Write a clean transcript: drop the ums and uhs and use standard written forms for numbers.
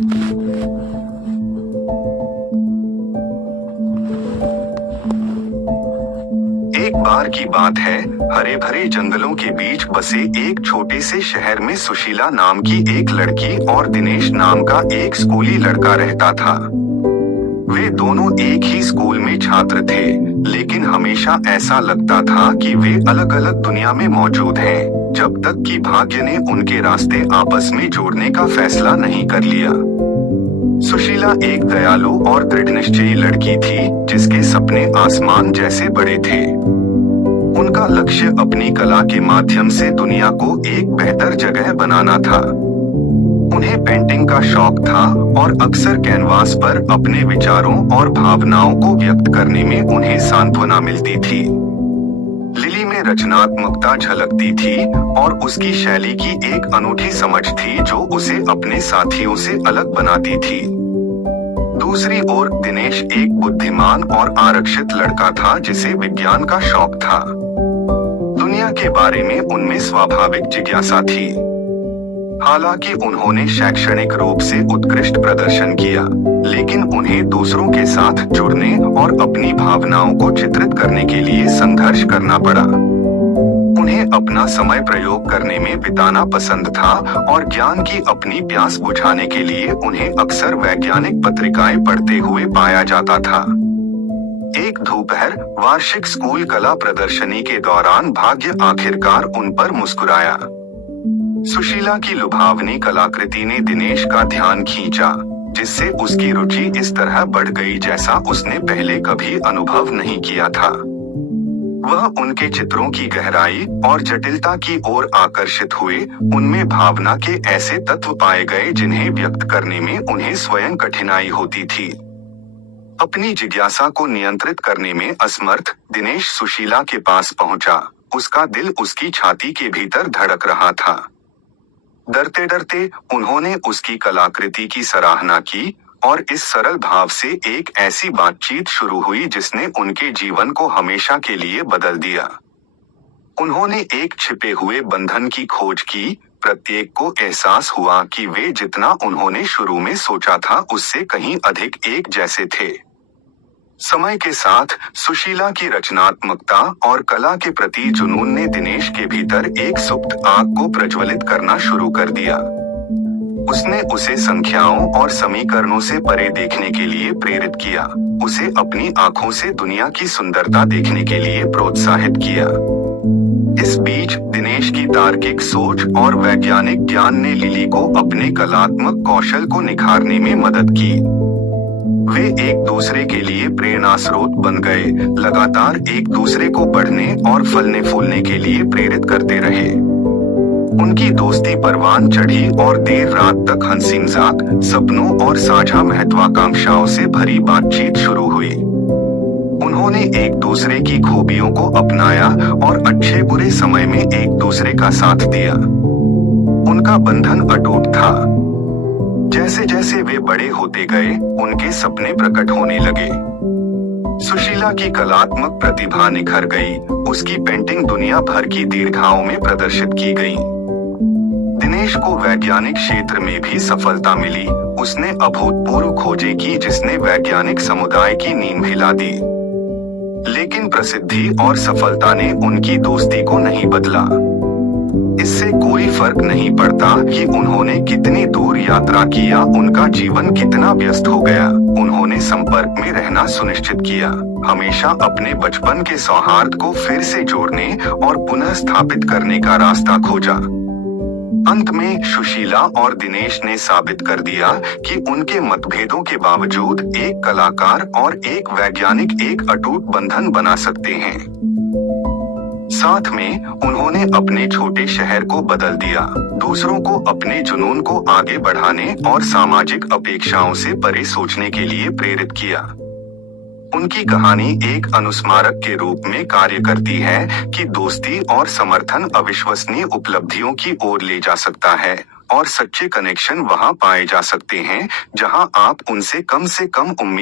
एक बार की बात है, हरे भरे जंगलों के बीच बसे एक छोटे से शहर में सुशीला नाम की एक लड़की और दिनेश नाम का एक स्कूली लड़का रहता था। वे दोनों एक ही स्कूल में छात्र थे, लेकिन हमेशा ऐसा लगता था कि वे अलग अलग दुनिया में मौजूद हैं, जब तक कि भाग्य ने उनके रास्ते आपस में जोड़ने का फैसला नहीं कर लिया। सुशीला एक दयालु और दृढ़निश्चयी लड़की थी, जिसके सपने आसमान जैसे बड़े थे। उनका लक्ष्य अपनी कला के माध्यम से दुनिया को एक बेहतर जगह बनाना था। उन्हें पेंटिंग का शौक था और अक्सर कैनवास पर अपने विचारों और भावनाओं को व्यक्त करने में उन्हें सांत्वना मिलती थी। लिली में रचनात्मकता झलकती थी और उसकी शैली की एक अनूठी समझ थी जो उसे अपने साथियों से अलग बनाती थी। दूसरी ओर दिनेश एक बुद्धिमान और आरक्षित लड़का था, जिसे विज्ञान का शौक था। दुनिया के बारे में उनमें स्वाभाविक जिज्ञासा थी। हालांकि उन्होंने शैक्षणिक रूप से उत्कृष्ट प्रदर्शन किया, लेकिन उन्हें दूसरों के साथ जुड़ने और अपनी भावनाओं को चित्रित करने के लिए संघर्ष करना पड़ा। उन्हें अपना समय प्रयोग करने में बिताना पसंद था और ज्ञान की अपनी प्यास बुझाने के लिए उन्हें अक्सर वैज्ञानिक पत्रिकाएं पढ़ते हुए पाया जाता था। एक दोपहर वार्षिक स्कूल कला प्रदर्शनी के दौरान भाग्य आखिरकार उन पर मुस्कुराया। सुशीला की लुभावनी कलाकृति ने दिनेश का ध्यान खींचा, जिससे उसकी रुचि इस तरह बढ़ गई जैसा उसने पहले कभी अनुभव नहीं किया था। वह उनके चित्रों की गहराई और जटिलता की ओर आकर्षित हुए। उनमें भावना के ऐसे तत्व पाए गए जिन्हें व्यक्त करने में उन्हें स्वयं कठिनाई होती थी। अपनी जिज्ञासा को नियंत्रित करने में असमर्थ दिनेश सुशीला के पास पहुंचा। उसका दिल उसकी छाती के भीतर धड़क रहा था। डरते डरते उन्होंने उसकी कलाकृति की सराहना की और इस सरल भाव से एक ऐसी बातचीत शुरू हुई जिसने उनके जीवन को हमेशा के लिए बदल दिया। उन्होंने एक छिपे हुए बंधन की खोज की। प्रत्येक को एहसास हुआ कि वे जितना उन्होंने शुरू में सोचा था उससे कहीं अधिक एक जैसे थे। समय के साथ सुशीला की रचनात्मकता और कला के प्रति जुनून ने दिनेश के भीतर एक सुप्त आग को प्रज्वलित करना शुरू कर दिया। उसने उसे संख्याओं और समीकरणों से परे देखने के लिए प्रेरित किया, उसे अपनी आंखों से दुनिया की सुंदरता देखने के लिए प्रोत्साहित किया। इस बीच दिनेश की तार्किक सोच और वैज्ञानिक ज्ञान ने लिली को अपने कलात्मक कौशल को निखारने में मदद की। वे एक दूसरे के लिए प्रेरणा स्रोत बन गए, लगातार एक दूसरे को बढ़ने और फलने फूलने के लिए प्रेरित करते रहे। उनकी दोस्ती परवान चढ़ी और देर रात तक हंसी मजाक, सपनों और साझा महत्वाकांक्षाओं से भरी बातचीत शुरू हुई। उन्होंने एक दूसरे की खूबियों को अपनाया और अच्छे बुरे समय में एक दूसरे का साथ दिया। उनका बंधन अटूट था। जैसे जैसे वे बड़े होते गए, उनके सपने प्रकट होने लगे। सुशीला की कलात्मक प्रतिभा निखर गई। उसकी पेंटिंग दुनिया भर की दीर्घाओं में प्रदर्शित की गई। दिनेश को वैज्ञानिक क्षेत्र में भी सफलता मिली। उसने अभूतपूर्व खोजें की जिसने वैज्ञानिक समुदाय की नींव हिला दी। लेकिन प्रसिद्धि और सफलता ने उनकी दोस्ती को नहीं बदला। इससे कोई फर्क नहीं पड़ता कि उन्होंने कितनी दूर यात्रा की या उनका जीवन कितना व्यस्त हो गया। उन्होंने संपर्क में रहना सुनिश्चित किया, हमेशा अपने बचपन के सौहार्द को फिर से जोड़ने और पुनः स्थापित करने का रास्ता खोजा। अंत में सुशीला और दिनेश ने साबित कर दिया कि उनके मतभेदों के बावजूद एक कलाकार और एक वैज्ञानिक एक अटूट बंधन बना सकते हैं। साथ में उन्होंने अपने छोटे शहर को बदल दिया, दूसरों को अपने जुनून को आगे बढ़ाने और सामाजिक अपेक्षाओं से परे सोचने के लिए प्रेरित किया। उनकी कहानी एक अनुस्मारक के रूप में कार्य करती है कि दोस्ती और समर्थन अविश्वसनीय उपलब्धियों की ओर ले जा सकता है और सच्चे कनेक्शन वहां पाए जा सकते हैं जहां आप उनसे कम उम्मीद